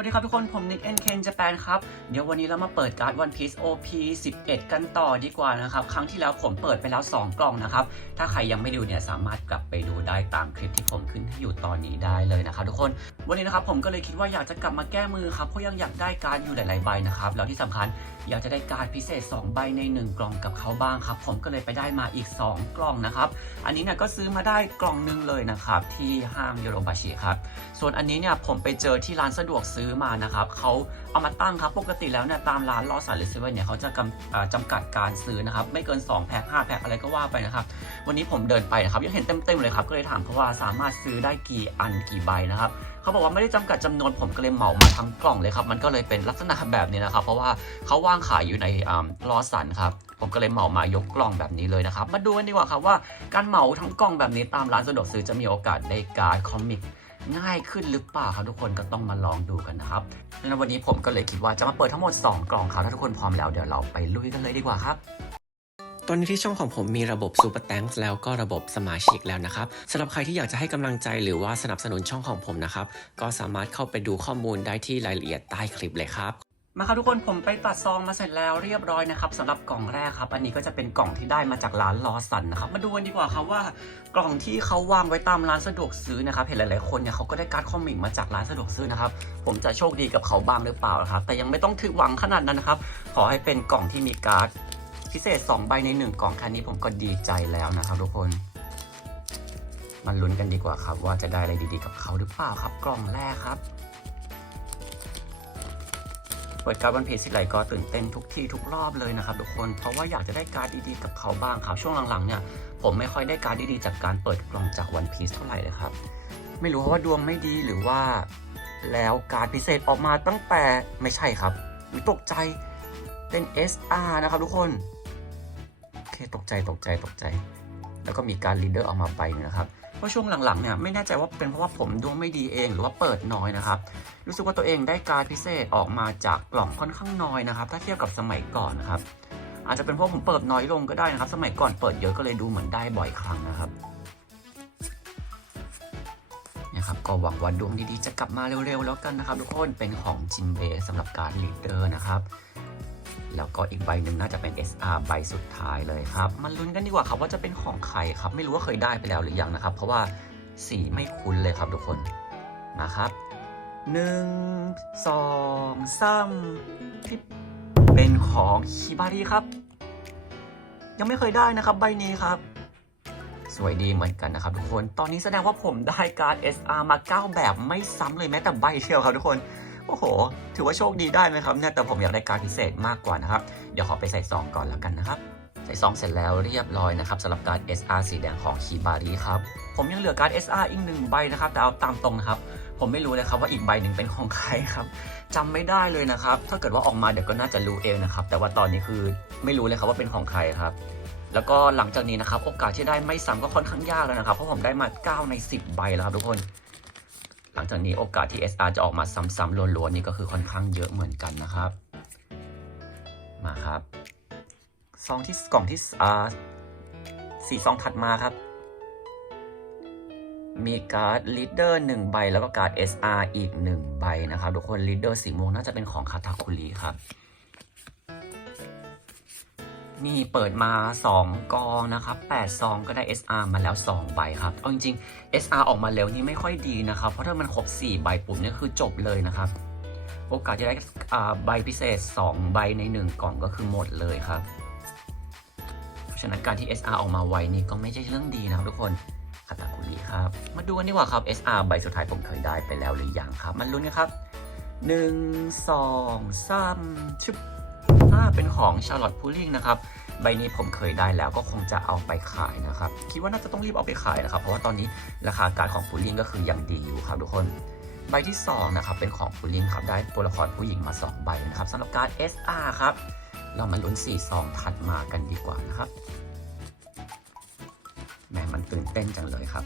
วัสดีครับทุกคน ผมนิกเอ็นเคนจแปนครับ เดี๋ยววันนี้เรามาเปิดการ์ดวันพีซโอพี11 กันต่อดีกว่านะครับ ครั้งที่แล้วผมเปิดไปแล้ว 2 กล่องนะครับ ถ้าใครยังไม่ดูเนี่ยสามารถกลับไปดูได้ตามคลิปที่ผมขึ้นให้อยู่ตอนนี้ได้เลยนะครับทุกคน วันนี้นะครับผมก็เลยคิดว่าอยากจะกลับมาแก้มือครับ เพราะยังอยากได้การ์ดอยู่หลายๆใบนะครับ แล้วที่สำคัญ อยากจะได้การ์ดพิเศษ 2 ใบใน 1 กล่องกับเขาบ้างครับ ผมก็เลยไปได้มาอีก 2 กล่องนะครับ อันนี้เนี่ยก็ซื้อมาได้กล่องนึงเลยนะครับที่ห้างยูโรบาชิครับ ส่วนอันนี้เนี่ยผมไปเจอที่ร้านสะดวกซื้อมานะครับเขาเอามาตั้งครับปกติแล้วเนี่ยตามร้านลอสันหรือเซเว่นเนี่ยเขาจะกำอ่าจำกัดการซื้อนะครับไม่เกิน 2 แพ็ค5แพ็คอะไรก็ว่าไปนะครับวันนี้ผมเดินไปนะครับยังเห็นเต็มๆเลยครับก็เลยถามเขาว่าสามารถซื้อได้กี่อันกี่ใบนะครับ เขาบอกว่าไม่ได้จำกัดจำนวนผมก็เลยเหมามาทั้งกล่องเลยครับ มันก็เลยเป็นลักษณะแบบนี้นะครับ เพราะว่าเขาว่างขายอยู่ในลอสันครับผมก็เลยเหมามายกกล่องแบบนี้เลยนะครับ มาดูกันดีกว่าครับว่าการเหมาทั้งกล่องแบบนี้ตามร้านสะดวกซื้อจะมีโอกาสได้การ์ดคอมิกง่ายขึ้นหรือเปล่าครับทุกคนก็ต้องมาลองดูกันนะครับในวันนี้ผมก็เลยคิดว่าจะมาเปิดทั้งหมด 2 กล่องครับถ้าทุกคนพร้อมแล้วเดี๋ยวเราไปลุยกันเลยดีกว่าครับ ตอนนี้ที่ช่องของผมมีระบบ Super Thanks แล้วก็ระบบสมาชิกแล้วนะครับสำหรับใครที่อยากจะให้กำลังใจหรือว่าสนับสนุนช่องของผมนะครับ ก็สามารถเข้าไปดูข้อมูลได้ที่รายละเอียดใต้คลิปเลยครับ มาครับทุกคนผมไปตัดซองมาเสร็จแล้วเรียบร้อยนะครับสำหรับกล่องแรกครับ อันนี้ก็จะเป็นกล่องที่ได้มาจากร้านลอสันนะครับมาดูกันดีกว่าครับว่ากล่องที่เขาวางไว้ตามร้านสะดวกซื้อนะครับเห็นหลายๆคนเนี่ยเขาก็ได้การ์ดคอมิกมาจากร้านสะดวกซื้อนะครับผมจะโชคดีกับเขาบ้างหรือเปล่านะครับแต่ยังไม่ต้องถึงหวังขนาดนั้นนะครับขอให้เป็นกล่องที่มีการ์ด พิเศษ 2 ใบใน 1 กล่องแค่นี้ผมก็ดีใจแล้วนะครับทุกคนมาลุ้นกันดีกว่าครับ ว่าจะได้อะไรดีๆกับเขาหรือเปล่าครับ กล่องแรกครับ เปิดการ์ดวันพีซทีไรก็ตื่นเต้นทุกที่ทุกรอบเลยนะครับทุกคน เพราะว่าอยากจะได้การ์ดดีๆกับเขาบ้างครับ ช่วงหลังๆเนี่ยผมไม่ค่อยได้การ์ดดีๆจากการเปิดกล่องจากวันพีซเท่าไหร่เลยครับ ไม่รู้ว่าดวงไม่ดีหรือว่าแล้วการพิเศษออกมาตั้งแต่ไม่ใช่ครับอุ๊ยตกใจเป็น SR นะครับทุกคน ตกใจตกใจตกใจ แล้วก็มีการลีดเดอร์ออกมาใบหนึงนะครับเพราะช่วงหลังๆเนี่ยไม่แน่ใจว่าเป็นเพราะว่าผมดวงไม่ดีเองหรือว่าเปิดน้อยนะครับ รู้สึกว่าตัวเองได้การพิเศษออกมาจากกล่องค่อนข้างน้อยนะครับ ถ้าเทียบกับสมัยก่อนนะครับ อาจจะเป็นเพราะผมเปิดน้อยลงก็ได้นะครับ สมัยก่อนเปิดเยอะก็เลยดูเหมือนได้บ่อยครั้งนะครับนี่ยครับก็หวังว่าดวงดีๆ จะกลับมาเร็วๆ แล้วกันนะครับ ทุกคนเป็นของจินเบสำหรับการลีดเดอร์นะครับ แล้วก็อีกใบหนึ่งน่าจะเป็น SR ใบสุดท้ายเลยครับ มันลุ้นกันดีกว่าครับว่าจะเป็นของใครครับ ไม่รู้ว่าเคยได้ไปแล้วหรือยังนะครับ เพราะว่าสีไม่คุ้นเลยครับทุกคนนะครับหนึ่งสองสามพิบเป็นของชิบารีครับ ยังไม่เคยได้นะครับใบนี้ครับสวยดีเหมือนกันนะครับทุกคน ตอนนี้แสดงว่าผมได้การ์ด SR มา 9 แบบไม่ซ้ำเลยแม้แต่ใบเชียวครับทุกคน โอ้โห ถือว่าโชคดีได้ไหมครับเนี่ยแต่ผมอยากได้การพิเศษมากกว่านะครับ เดี๋ยวขอไปใส่ซองก่อนแล้วกันนะครับใส่ซองเสร็จแล้วเรียบร้อยนะครับสำหรับการ SR สีแดงของคีบารีครับ ผมยังเหลือการ SR อีกหนึ่งใบนะครับ แต่เอาตามตรงนะครับ ผมไม่รู้เลยครับว่าอีกใบหนึ่งเป็นของใครครับจำไม่ได้เลยนะครับ ถ้าเกิดว่าออกมาเดี๋ยวก็น่าจะรู้เองนะครับ แต่ว่าตอนนี้คือไม่รู้เลยครับว่าเป็นของใครครับ แล้วก็หลังจากนี้นะครับ โอกาสที่ได้ไม่ซ้ำก็ค่อนข้างยากแล้วนะครับ เพราะผมได้มา 9 ใน 10 ใบแล้วครับทุกคน ลังจากนี้โอกาสที่ SR จะออกมาซ้ำๆล้วนๆนี่ก็คือค่อนข้างเยอะเหมือนกันนะครับ มาครับซองที่กล่องที่อ่าสี่ซองถัดมาครับ มีการ์ดลีดเดอร์หนึ่งใบแล้วก็การ์ด SR อีกหนึ่งใบนะครับทุกคนลีดเดอร์สีม่วงน่าจะเป็นของคาทาคุริครับ นี่เปิดมา 2 กองนะครับ8ซองก็ได้ SR มาแล้ว 2 ใบครับ เอาจริงๆ SR ออกมาเร็วนี่ไม่ค่อยดีนะครับ เพราะถ้ามันครบ 4 ใบปุ๊บเนี่ยคือจบเลยนะครับ โอกาสจะได้ใบพิเศษ 2 ใบใน 1 กล่องก็คือหมดเลยครับ เพราะฉะนั้นการที่ SR ออกมาไวนี่ก็ไม่ใช่เรื่องดีนะครับทุกคนคาตาคุริครับ มาดูกันดีกว่าครับ SR ใบสุดท้ายผมเคยได้ไปแล้วหรือยังครับ มันลุ้นกันครับ 1 2 3ชึบาเป็นของชาร์ลอตพูลิงนะครับ ใบนี้ผมเคยได้แล้วก็คงจะเอาไปขายนะครับ คิดว่าน่าจะต้องรีบเอาไปขายนะครับ เพราะว่าตอนนี้ราคาการของพูลิงก็คือยังดีอยู่ครับทุกคนใบที่2นะครับเป็นของพูลิงครับได้ตัวละครผู้หญิงมา 2 ใบนะครับสำหรับการ SR ครับ เรามาลุ้น4ซองถัดมากันดีกว่านะครับแหมมันตื่นเต้นจังเลยครับ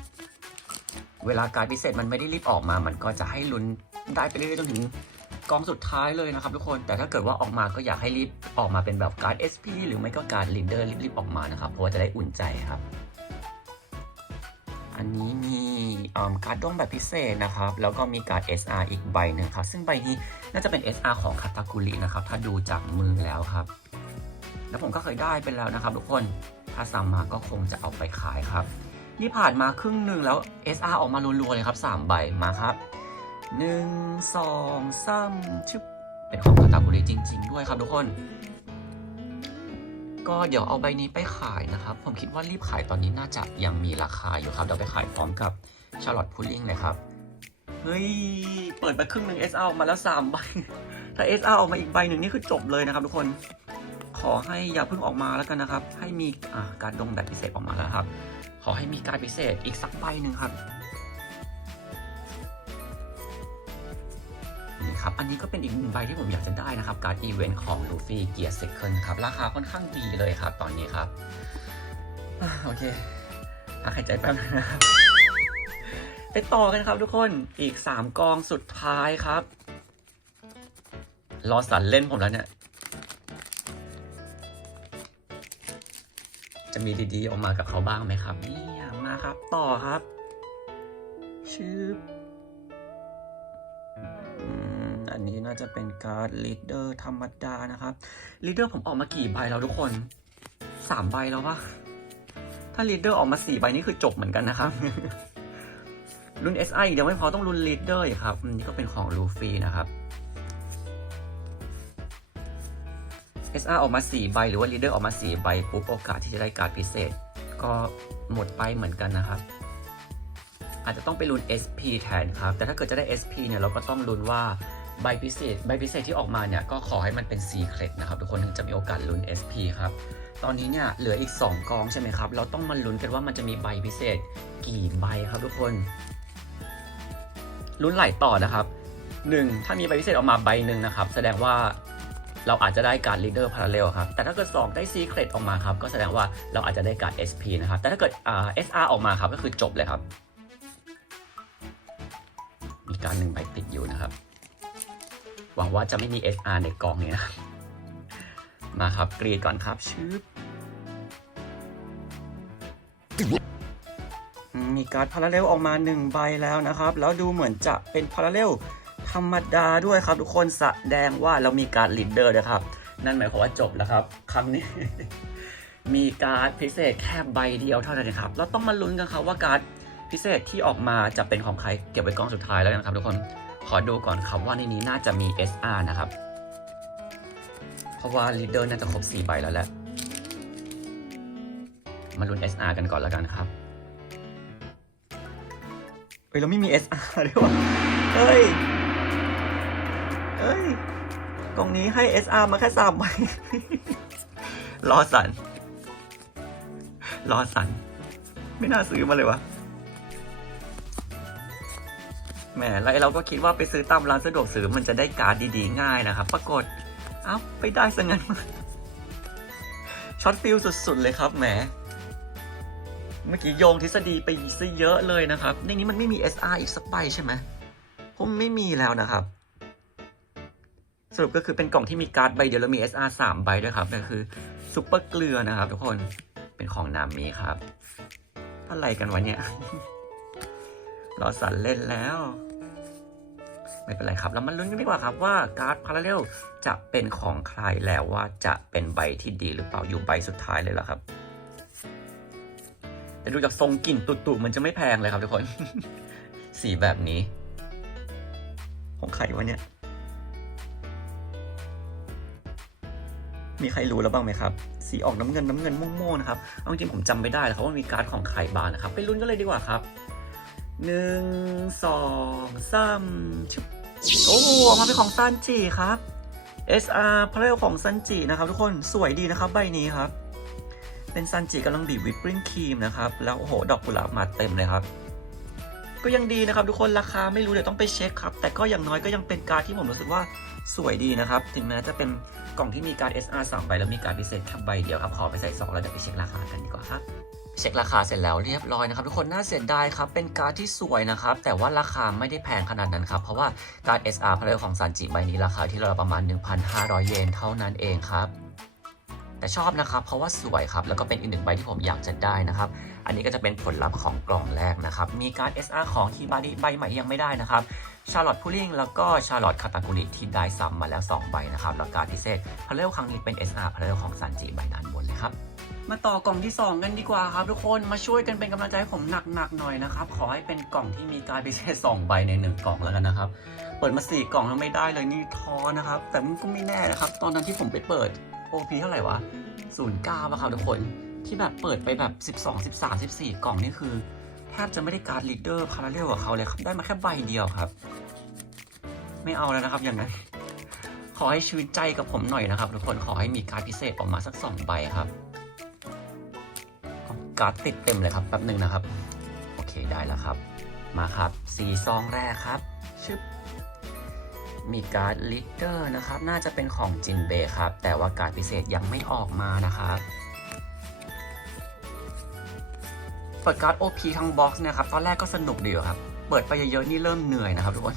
เวลาการพิเศษมันไม่ได้รีบออกมา มันก็จะให้ลุ้นได้ไปเรื่อยๆจนถึง กองสุดท้ายเลยนะครับทุกคนแต่ถ้าเกิดว่าออกมาก็อยากให้รีบออกมาเป็นแบบการ์ด SP หรือไม่ก็การ์ดลีดเดอร์รีบๆออกมานะครับเพราะว่าจะได้อุ่นใจครับ อันนี้มีการ์ดด้งแบบพิเศษนะครับแล้วก็มีการ์ด SR อีกใบหนึ่งครับซึ่งใบนี้น่าจะเป็น SR ของคาตาคุรินะครับถ้าดูจากมือแล้วครับ แล้วผมก็เคยได้ไปแล้วนะครับ ทุกคนถ้าสั่งมาก็คงจะเอาไปขายครับนี่ผ่านมาครึ่งหนึ่งแล้ว SR ออกมารัวๆเลยครับ3ใบมาครับ 1 2 3ชึบเป็นของคาตาคุริจริง ๆ ด้วยครับทุกคน ก็เดี๋ยวเอาใบนี้ไปขายนะครับ ผมคิดว่ารีบขายตอนนี้น่าจะยังมีราคาอยู่ครับ เดี๋ยวไปขายพร้อมกับชาร์ลอตพูลิงเลยครับ เฮ้ย เปิดไปครึ่งหนึ่ง SR ออกมาแล้ว3ใบ ถ้า SR ออกมาอีกใบหนึ่งนี่คือจบเลยนะครับทุกคน ขอให้อย่าเพิ่งออกมาแล้วกันนะครับ ให้มีการดงแบบพิเศษออกมาแล้วครับ ขอให้มีการพิเศษอีกสักใบหนึ่งครับ ครับ อันนี้ก็เป็นอีกหนึ่งใบที่ผมอยากจะได้นะครับ การอีเวนต์ของลูฟี่เกียร์เซคันครับ ราคาค่อนข้างดีเลยครับตอนนี้ครับอโอเคพักหายใจแป๊บนึงนะครับ ไปต่อกันครับทุกคน อีก 3 กองสุดท้ายครับ รอสันเล่นผมแล้วเนี่ย จะมีดีๆออกมากับเขาบ้างไหมครับ นี่มาครับ ต่อครับ ชื่อ นี้น่าจะเป็นการ์ดลีดเดอร์ธรรมดานะครับลีดเดอร์ผมออกมากี่ใบแล้วทุกคนสามใบแล้ววะถ้าลีดเดอร์ออกมาสี่ใบนี่คือจบเหมือนกันนะครับรุ่น SI เดี๋ยวไม่พอต้องรุ่นลีดเดอร์อีกครับนี่ก็เป็นของลูฟี่นะครับ SR ออกมา 4 ใบ หรือว่า Leader ออกมา 4 ใบ ปุ๊บ โอกาสที่จะได้การดพิเศษ ก็หมดไปเหมือนกันนะครับ อาจจะต้องไปลุ้น SP แทนครับ แต่ถ้าเกิดจะได้ SP เนี่ย เราก็ต้องลุ้นว่า ใบพิเศษ ใบพิเศษที่ออกมาเนี่ยก็ขอให้มันเป็น Secret นะครับทุกคนถึงจะมีโอกาสลุ้น SP ครับ ตอนนี้เนี่ยเหลืออีก 2กองใช่ไหมครับ เราต้องมาลุ้นกันว่ามันจะมีใบพิเศษกี่ใบครับทุกคนลุ้นไหลต่อนะครับ 1. ถ้ามีใบพิเศษออกมาใบหนึ่งนะครับ แสดงว่าเราอาจจะได้การ leader parallel ครับ แต่ถ้าเกิด 2 ได้ secret ออกมาครับ ก็แสดงว่าเราอาจจะได้การ SP นะครับ แต่ถ้าเกิดอ่า SR ออกมาครับ ก็คือจบเลยครับ มีการหนึ่งใบติดอยู่นะครับ หวังว่าจะไม่มี SR ในกล่องนี้นะครับมาครับกรีดก่อนครับชืบอืมมีการ์ดพาราเรลออกมา1ใบแล้วนะครับ แล้วดูเหมือนจะเป็นพาราเรลธรรมดาด้วยครับ ทุกคนแสดงว่าเรามีการ์ดลีดเดอร์นะครับ นั่นหมายความว่าจบแล้วครับ ครั้งนี้ มีการ์ดพิเศษแค่ใบเดียวเท่านั้นนะครับ เราต้องมาลุ้นกันครับว่าการ์ดพิเศษที่ออกมาจะเป็นของใครเก็บไว้กล้องสุดท้ายแล้วกันครับทุกคน ขอดูก่อนครับว่าในนี้น่าจะมี SR นะครับ เพราะว่าลีดเดอร์น่าจะครบ 4 ใบแล้วแหละ มาลุ้น SR กันก่อนแล้วกันครับ เฮ้ย เราไม่มี SR ด้วยวะเฮ้ย เฮ้ย กล่องนี้ให้ SR มาแค่สามใบรอสัน รอสัน ไม่น่าซื้อมาเลยวะ แหมแล้วเราก็คิดว่าไปซื้อตามร้านสะดวกซื้อมันจะได้การ์ดดีๆ ง่ายนะครับ ปรากฏเอ้าไปได้ซะงั้นช็อตฟิลสุดๆเลยครับแหมเมื่อกี้โยงทฤษฎีไปซะเยอะเลยนะครับ ในนี้มันไม่มี SR อีกสักใบใช่ไหมผมไม่มีแล้วนะครับ สรุปก็คือเป็นกล่องที่มีการ์ดใบเดียวแล้วมี SR 3ใบด้วยครับนั่นคือซุปเปอร์เกลือนะครับ ทุกคนเป็นของนามีครับอะไรกันวะเนี่ย รอสันเล่นแล้ว ไม่เป็นไรครับ แล้วมาลุ้นกันดีกว่าครับว่าการ์ดพาราเรลจะเป็นของใครแล้วว่าจะเป็นใบที่ดีหรือเปล่าอยู่ใบสุดท้ายเลยล่ะครับ แต่ดูจากทรงกลิ่นตุ่ๆมันจะไม่แพงเลยครับทุกคน สีแบบนี้ ของใครวะเนี่ย มีใครรู้แล้วบ้างไหมครับสีออกน้ำเงินน้ำเงินม่วงๆนะครับเอาจริงๆผมจำไม่ได้เลยครับว่ามีการ์ดของใครบ้างนะครับ ไปลุ้นกันเลยดีกว่าครับ หนึ่งสองสามชุบโอ้โหออกมาเป็นของซันจิครับ SR พาราเรลของซันจินะครับ ทุกคนสวยดีนะครับใบนี้ครับ เป็นซันจิกำลังบีบวิปปิ้งครีมนะครับ แล้วโอ้โหดอกกุหลาบมาเต็มเลยครับ ก็ยังดีนะครับ ทุกคนราคาไม่รู้เดี๋ยวต้องไปเช็คครับ แต่ก็อย่างน้อยก็ยังเป็นการที่ผมรู้สึกว่าสวยดีนะครับ ถึงแม้จะเป็นกล่องที่มีการ SR 3ใบแล้วมีการพิเศษแค่ใบเดียวครับขอไปใส่ซองแล้วเดี๋ยวไปเช็คราคากันดีกว่าครับ เช็คราคาเสร็จแล้วเรียบร้อยนะครับทุกคนน่าเสียดายครับเป็นการ์ดที่สวยนะครับแต่ว่าราคาไม่ได้แพงขนาดนั้นครับเพราะว่าการด SR พาราเรลของซันจิใบนี้ราคาที่เราประมาณ 1,500 เยนเท่านั้นเองครับแต่ชอบนะครับเพราะว่าสวยครับแล้วก็เป็นอีกหนึ่งใบที่ผมอยากจะได้นะครับอันนี้ก็จะเป็นผลลัพธ์ของกล่องแรกนะครับมีการ SR ของฮีบาริใบใหม่ยังไม่ได้นะครับชาร์ลอตพูลิงแล้วก็ชาร์ลอตคาตากุริที่ได้ซ้ำมาแล้ว 2 ใบนะครับแล้วการพิเศษพาเลลครั้งนี้เป็น SR พาเลลของซันจิใบด้านบนเลยครับ มาต่อกล่องที่ 2 กันดีกว่าครับ ทุกคนมาช่วยกันเป็นกำลังใจให้ผมหนักๆหน่อยนะครับ ขอให้เป็นกล่องที่มีการพิเศษ2ใบใน1กล่องแล้วกันนะครับ เปิดมา 4 กล่องแล้วไม่ได้เลยนี่ท้อนะครับ แต่มันก็ไม่แน่นะครับ ตอนนั้นที่ผมไปเปิด OP เท่าไหร่วะ09ป่ะครับทุกคนที่แบบเปิดไปแบบ 12 13 14 กล่องนี่คือแทบจะไม่ได้การ์ดลีดเดอร์พาราเรลกับเขาเลยครับได้มาแค่ใบเดียวครับ ไม่เอาแล้วนะครับอย่างนั้นขอให้ชีวิตใจกับผมหน่อยนะครับ ทุกคนขอให้มีการพิเศษออกมาสักสองใบครับ การ์ดติดเต็มเลยครับแป๊บหนึ่งนะครับ โอเคได้แล้วครับ มาครับสีซองแรกครับชึบมีการ์ดลิเดอร์นะครับ น่าจะเป็นของจินเบครับ แต่ว่าการ์ดพิเศษยังไม่ออกมานะครับเปิดการ์ด OP ทั้งบ็อกซ์นะครับ ตอนแรกก็สนุกดีครับ เปิดไปเยอะๆนี่เริ่มเหนื่อยนะครับทุกคน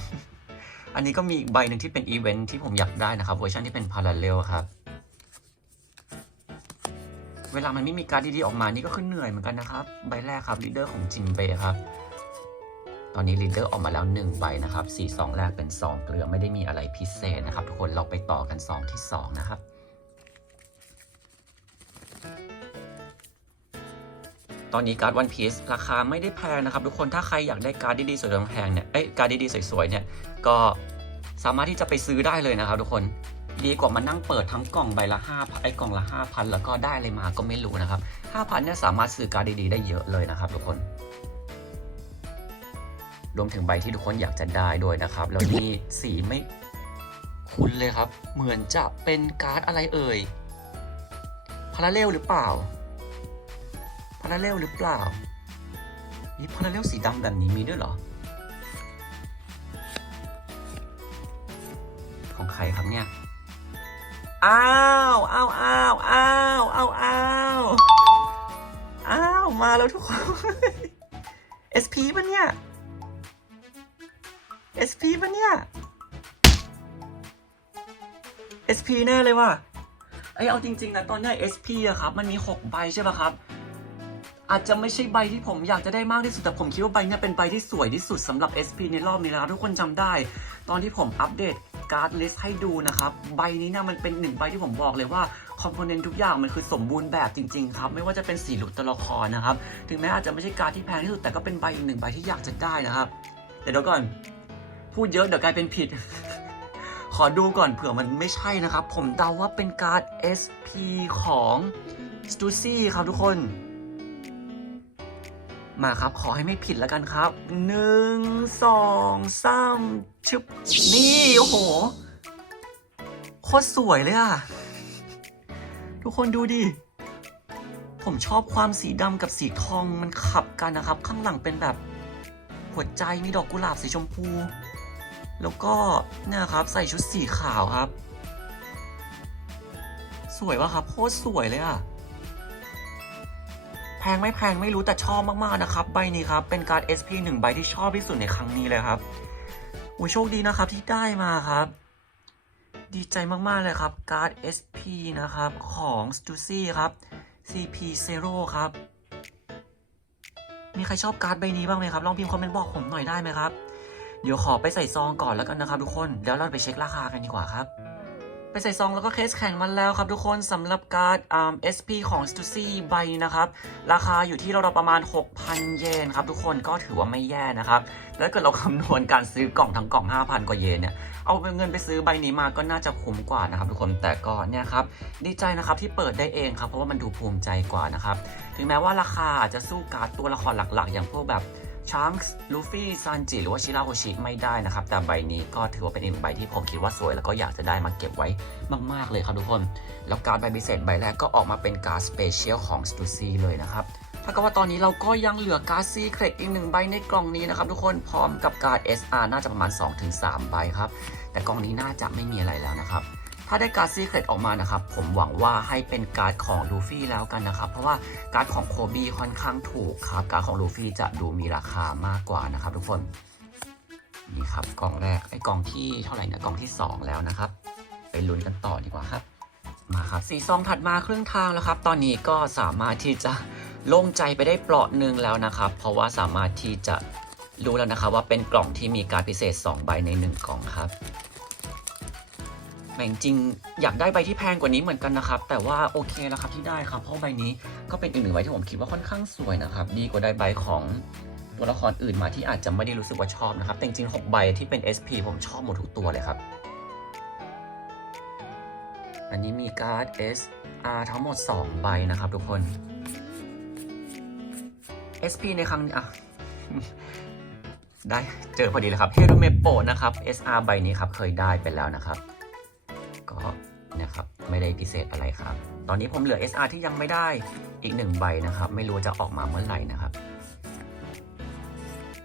อันนี้ก็มีอีกใบหนึ่งที่เป็นอีเวนท์ที่ผมอยากได้นะครับเวอร์ชันที่เป็นพาราเรลครับ เวลามันไม่มีการดีๆออกมานี่ก็คือเหนื่อยเหมือนกันนะครับ ใบแรกครับลีดเดอร์ของจินเบครับ ตอนนี้ลีดเดอร์ออกมาแล้ว 1 ใบนะครับสีสองแรกเป็น 2 เกลือไม่ได้มีอะไรพิเศษนะครับ ทุกคนเราไปต่อกัน 2 ที่ 2 นะครับตอนนี้การ์ดวันพีซราคาไม่ได้แพงนะครับ ทุกคนถ้าใครอยากได้การ์ดดีๆสวยๆแพงเนี่ยเอ้ยการ์ดดีๆสวยๆเนี่ยก็สามารถที่จะไปซื้อได้เลยนะครับ ทุกคน ดีกว่ามานั่งเปิดทั้งกล่องใบละ5พันไอ้กล่องละ5,000แล้วก็ได้อะไรมาก็ไม่รู้นะครับ5,000เนี่ยสามารถซื้อการ์ดดีๆได้เยอะเลยนะครับทุกคนรวมถึงใบที่ทุกคนอยากจะได้ด้วยนะครับ แล้วนี่สีไม่คุ้นเลยครับ เหมือนจะเป็นการ์ดอะไรเอ่ยพาราเรลหรือเปล่าพาราเรลหรือเปล่านี่พาราเรลสีดำแบบนี้มีด้วยเหรอ ของใครครับเนี่ย อ้าวอ้าวอ้าวอ้าวอ้าวอ้าวอ้าวมาแล้วทุกคน SP ปะเนี่ย SP ปะเนี่ย SP แน่เลยว่ะไอเอาจริงๆนะตอนนี้ SP อะครับ มันมี 6 ใบใช่ป่ะครับ อาจจะไม่ใช่ใบที่ผมอยากจะได้มากที่สุด แต่ผมคิดว่าใบเนี้ยเป็นใบที่สวยที่สุดสำหรับ SP ในรอบนี้แล้วทุกคนจำได้ ตอนที่ผมอัปเดต การ์ดลิสต์ให้ดูนะครับ ใบนี้นี่ยมันเป็นหนึ่งใบที่ผมบอกเลยว่าคอมโพเนนต์ทุกอย่างมันคือสมบูรณ์แบบจริงๆครับ ไม่ว่าจะเป็นสีหลุดตัวละครนะครับ ถึงแม้อาจจะไม่ใช่การ์ดที่แพงที่สุดแต่ก็เป็นใบอีกหนึ่งใบที่อยากจะได้นะครับเดี๋ยวก่อน พูดเยอะเดี๋ยวกลายเป็นผิด ขอดูก่อนเผื่อมันไม่ใช่นะครับ ผมเดาว่าเป็นการ์ด SP ของ s t u s y ครับทุกคน มาครับขอให้ไม่ผิดแล้วกันครับหนึ่งสองสามชึบนี่โอ้โหโคตรสวยเลยอะทุกคนดูดิ ผมชอบความสีดำกับสีทองมันขับกันนะครับ ข้างหลังเป็นแบบหัวใจมีดอกกุหลาบสีชมพู แล้วก็เนี่ยครับใส่ชุดสีขาวครับ สวยปะครับโคตรสวยเลยอะ งไม่แพงไม่รู้แต่ชอบมากๆนะครับ ใบนี้ครับ เป็นการ์ด SP หนึ่งใบที่ชอบที่สุดในครั้งนี้เลยครับอุ้ยโชคดีนะครับที่ได้มาครับ ดีใจมากๆเลยครับ การ์ด SP นะครับ ของ s t u s y ครับ CP Zero ครับ มีใครชอบการ์ดใบนี้บ้างไหมครับ ลองพิมพ์คอมเมนต์บอกผมหน่อยได้ไหมครับ เดี๋ยวขอไปใส่ซองก่อนแล้วกันนะครับทุกคนเดี๋ยวเราไปเช็คราคากันดีกว่าครับ ไปใส่ซองแล้วก็เคสแข่งมันแล้วครับทุกคนสำหรับการ์ดอ่า SP ของ s t u s y ใบนี้นะครับ ราคาอยู่ที่เราประมาณ 6,000 เยนครับทุกคนก็ถือว่าไม่แย่นะครับ แล้วเกิดเราคำนวณการซื้อกล่องทั้งกล่อง 5,000 กว่าเยนเนี่ย เอาเงินไปซื้อใบนี้มาก็น่าจะคุ้มกว่านะครับทุกคนแต่ก็เนี่ยครับดีใจนะครับที่เปิดได้เองครับเพราะว่ามันดูภูมิใจกว่านะครับถึงแม้ว่าราคาจะสู้การ์ดตัวละครหลักๆ อย่างพวกแบบ ชังส์ลูฟี่ซันจิหรือว่าชิราโฮชิไม่ได้นะครับ แต่ใบนี้ก็ถือว่าเป็นอีกใบที่ผมคิดว่าสวย แล้วก็อยากจะได้มาเก็บไว้มาก ๆ เลยครับทุกคน แล้วการ์ดใบพิเศษใบแรกก็ออกมาเป็นการ์ดสเปเชียลของสตูซี่เลยนะครับถ้ากับว่าตอนนี้เราก็ยังเหลือการ์ดซีเครตอีกหนึ่งใบในกล่องนี้นะครับทุกคนพร้อมกับการ์ด SR น่าจะประมาณ 2-3 ใบครับ แต่กล่องนี้น่าจะไม่มีอะไรแล้วนะครับ ถ้าได้การ์ดซีเครตออกมานะครับ ผมหวังว่าให้เป็นการ์ดของลูฟี่แล้วกันนะครับ เพราะว่าการ์ดของโคบี้ค่อนข้างถูกครับ การ์ดของลูฟี่จะดูมีราคามากกว่านะครับ ทุกคน นี่ครับกล่องแรกไอ้กล่องที่เท่าไหร่นี่ยกล่องที่ 2 แล้วนะครับ ไปลุ้นกันต่อดีกว่าครับ มาครับสีซองถัดมาครึ่งทางแล้วครับ ตอนนี้ก็สามารถที่จะโล่งใจไปได้เปราะหนึ่งแล้วนะครับ เพราะว่าสามารถที่จะรู้แล้วนะครับว่าเป็นกล่องที่มีการพิเศษ 2 ใบใน 1 กล่องครับ แต่จริงอยากได้ใบที่แพงกว่านี้เหมือนกันนะครับ แต่ว่าโอเคแล้วครับที่ได้ครับ เพราะใบนี้ก็เป็นอีกหนึ่งใบที่ผมคิดว่าค่อนข้างสวยนะครับ ดีกว่าได้ใบของตัวละครอื่นมาที่อาจจะไม่ได้รู้สึกว่าชอบนะครับแต่จริงๆ6ใบที่เป็น SP ผมชอบหมดทุกตัวเลยครับ อันนี้มีการ์ด SR ทั้งหมด 2 ใบนะครับทุกคน SP ในครั้งอะได้เจอพอดีเลยครับเฮโรเมโปนะครับ SR ใบนี้ครับเคยได้ไปแล้วนะครับ ไม่ได้พิเศษอะไรครับ ตอนนี้ผมเหลือ SR ที่ยังไม่ได้อีกหนึ่งใบนะครับ ไม่รู้จะออกมาเมื่อไหร่นะครับ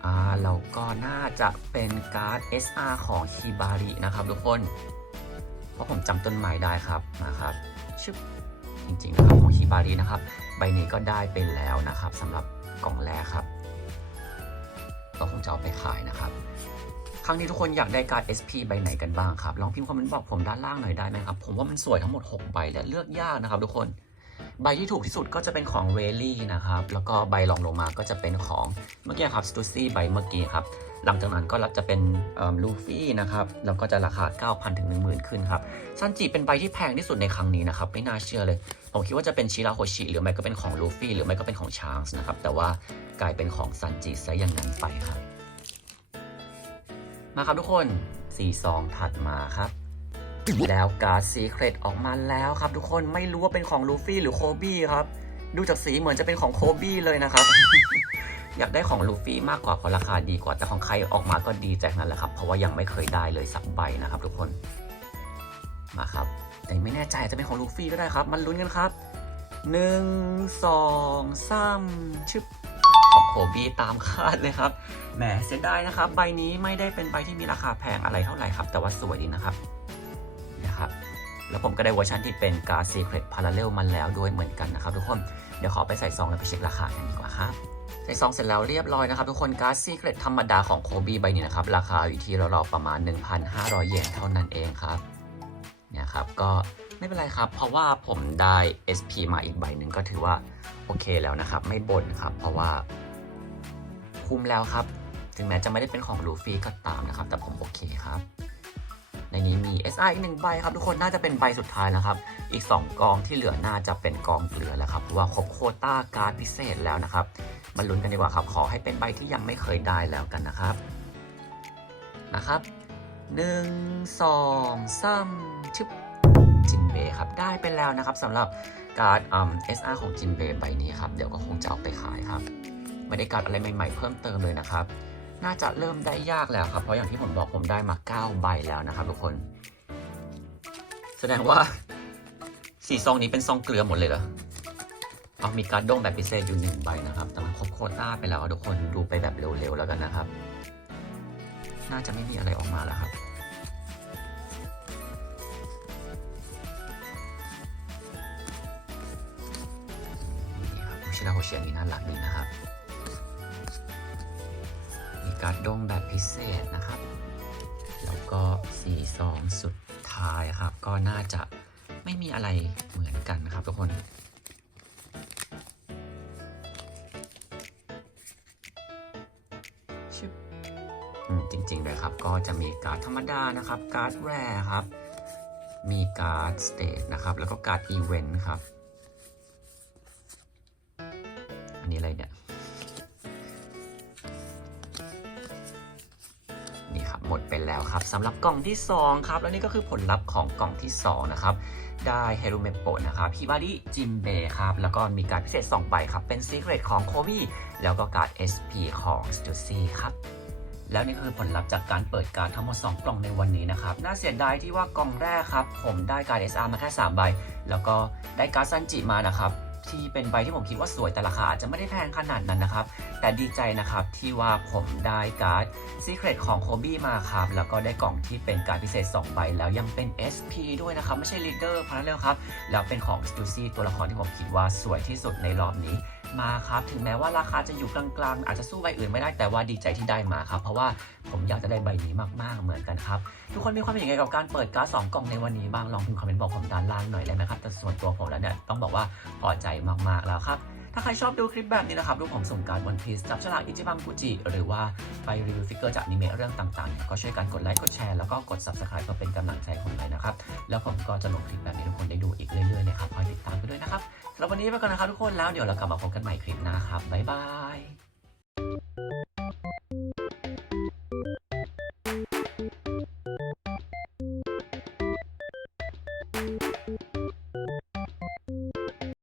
อ่าเราก็น่าจะเป็นการ์ด SR ของคิบารินะครับทุกคน เพราะผมจำต้นไม้ได้ครับนะครับชึบจริงๆนะครับของฮิบารินะครับ ใบนี้ก็ได้เป็นแล้วนะครับสำหรับกล่องแรกครับก็คงจะเอาไปขายนะครับ ครั้งนี้ทุกคนอยากได้การ์ด SP ใบไหนกันบ้างครับ ลองพิมพ์คอมเมนต์บอกผมด้านล่างหน่อยได้ไหมครับ ผมว่ามันสวยทั้งหมด 6 ใบและเลือกยากนะครับทุกคน ใบที่ถูกที่สุดก็จะเป็นของเรลลี่นะครับ แล้วก็ใบรองลงมาก็จะเป็นของเมื่อกี้ครับสตูซี่ใบเมื่อกี้ครับ หลังจากนั้นก็รับจะเป็นลูฟี่นะครับ แล้วก็จะราคา 9,000 ถึง 10,000 ขึ้นครับ ซันจิเป็นใบที่แพงที่สุดในครั้งนี้นะครับ ไม่น่าเชื่อเลย ผมคิดว่าจะเป็นชิราโฮชิหรือไม่ก็เป็นของลูฟี่หรือไม่ก็เป็นของชางส์นะครับ แต่ว่ากลายเป็นของซันจิซะอย่างนั้นไปครับ มาครับทุกคน4ซองถัดมาครับ แล้วการ์ดซีเครตออกมาแล้วครับ ทุกคนไม่รู้ว่าเป็นของลูฟี่หรือโคบี้ครับ ดูจากสีเหมือนจะเป็นของโคบี้เลยนะครับ อยากได้ของลูฟี่มากกว่าเพราะราคาดีกว่าแต่ของใครออกมาก็ดีใจทั้งนั้นแหละครับเพราะว่ายังไม่เคยได้เลยสักใบนะครับ ทุกคนมาครับแต่ไม่แน่ใจอาจจะเป็นของลูฟี่ก็ได้ครับ มันลุ้นกันครับหนึ่งสองสามชึบ องโคบี้ตามคาดเลยครับแหมเสียดายนะครับ ใบนี้ไม่ได้เป็นใบที่มีราคาแพงอะไรเท่าไหร่ครับ แต่ว่าสวยดีนะครับนะครับแล้วผมก็ได้เวอร์ชันที่เป็นการ์ดซีเครตพาราเรลมาแล้วด้วยเหมือนกันนะครับ ทุกคนเดี๋ยวขอไปใส่ซองแล้วไปเช็คราคากันดีกว่าครับใส่ซองเสร็จแล้วเรียบร้อยนะครับ ทุกคนการ์ดซีเครตธรรมดาของโคบีใบนี้นะครับ ราคาอยู่ที่ราๆประมาณ 1,500 เยนเท่านั้นเองครับเนี่ยครับก็ไม่เป็นไรครับ เพราะว่าผมได้ SP มาอีกใบหนึ่งก็ถือว่าโอเคแล้วนะครับ ไม่บ่นครับ เพราะว่า คุ้มแล้วครับ ถึงแม้จะไม่ได้เป็นของลูฟี่ก็ตามนะครับ แต่ผมโอเคครับ ในนี้มี SR อีกหนึ่งใบครับ ทุกคนน่าจะเป็นใบสุดท้ายนะครับ อีก 2 กองที่เหลือน่าจะเป็นกองเกลือแล้วครับ เพราะว่าครบโคต้าการ์ดพิเศษแล้วนะครับ มาลุ้นกันดีกว่าครับ ขอให้เป็นใบที่ยังไม่เคยได้แล้วกันนะครับ นะครับหนึ่งสองสามชึบจินเบครับ ได้ไปแล้วนะครับสำหรับการ์ดอืม SR ของจินเบใบนี้ครับ เดี๋ยวก็คงจะเอาไปขายครับ ไม่ได้การ์ดอะไรใหม่ ๆ เพิ่มเติมเลยนะครับ น่าจะเริ่มได้ยากแล้วครับ เพราะอย่างที่ผมบอกผมได้มา 9 ใบแล้วนะครับ ทุกคน แสดงว่าสีซองนี้เป็นซองเกลือหมดเลยเหรอเอามีการด้งแบบพิเศษอยู่หนึ่งใบนะครับ แต่มันครบโคต้าไปแล้วทุกคนดูไปแบบเร็วๆแล้วกันนะครับ น่าจะไม่มีอะไรออกมาแล้วครับนี่ครับชิราโฮเชียนี่น่ารักดีนะครับ การ์ดด้งแบบพิเศษนะครับ แล้วก็สีซองสุดท้ายครับ ก็น่าจะไม่มีอะไรเหมือนกันนะครับทุกคนชึบอืมจริงๆเลยครับ ก็จะมีการ์ดธรรมดานะครับ การ์ดแร่ครับ มีการ์ดสเตทนะครับ แล้วก็การ์ดอีเวนต์ครับ สำหรับกล่องที่ 2 ครับ แล้วนี่ก็คือผลลัพธ์ของกล่องที่ 2 นะครับ ได้เฮรุเมโปะนะครับฮิบาริจิมเบครับ แล้วก็มีการพิเศษ 2 ใบครับ เป็นซีเรตของโคบีแล้วก็การ์ด SP ของสตูซี่ครับแล้วนี่คือผลลัพธ์จากการเปิดการทั้งหมด 2 กล่องในวันนี้นะครับ น่าเสียดายที่ว่ากล่องแรกครับ ผมได้การ SR มาแค่ 3 ใบ แล้วก็ได้การซันจิมานะครับ ที่เป็นใบที่ผมคิดว่าสวยแต่ราคาจะไม่ได้แพงขนาดนั้นนะครับ แต่ดีใจนะครับที่ว่าผมได้การ์ดซีเครตของโคบี้มาครับ แล้วก็ได้กล่องที่เป็นการดพิเศษ 2 ใบ แล้วยังเป็น SP ด้วยนะครับ ไม่ใช่ลีดเดอร์พาราเรลครับ แล้วเป็นของสตูซี่ตัวละครที่ผมคิดว่าสวยที่สุดในรอบนี้ มาครับถึงแม้ว่าราคาจะอยู่กลางๆ อาจจะสู้ใบอื่นไม่ได้แต่ว่าดีใจที่ได้มาครับเพราะว่าผมอยากจะได้ใบนี้มากๆเหมือนกันครับทุกคนมีความเห็นยังไงกับการเปิดการ์ดสองกล่องในวันนี้บ้างลองพิมพ์คอมเมนต์บอกผมด้านล่างหน่อยได้ไหมครับแต่ส่วนตัวผมแล้วเนี่ยต้องบอกว่าพอใจมากๆแล้วครับ ถ้าใครชอบดูคลิปแบบนี้นะครับรูปของสุ่มการวันพีซจับฉลากอิจิบังกุจิหรือว่าไปรีวิวฟิกเกอร์จากอนิเมะเรื่องต่างๆ ก็ช่วยกันกดไลค์กดแชร์แล้วก็กด subscribe เพื่อเป็นกำลังใจผมเลยนะครับ แล้วผมก็จะลงคลิปแบบนี้ทุกคนได้ดูอีกเรื่อยๆนะครับคอยติดตามไปด้วยนะครับสำหรับวันนี้ไปก่อนนะครับทุกคนแล้วเดี๋ยวเรากลับมาพบกันใหม่คลิปหน้าครับบ๊ายบาย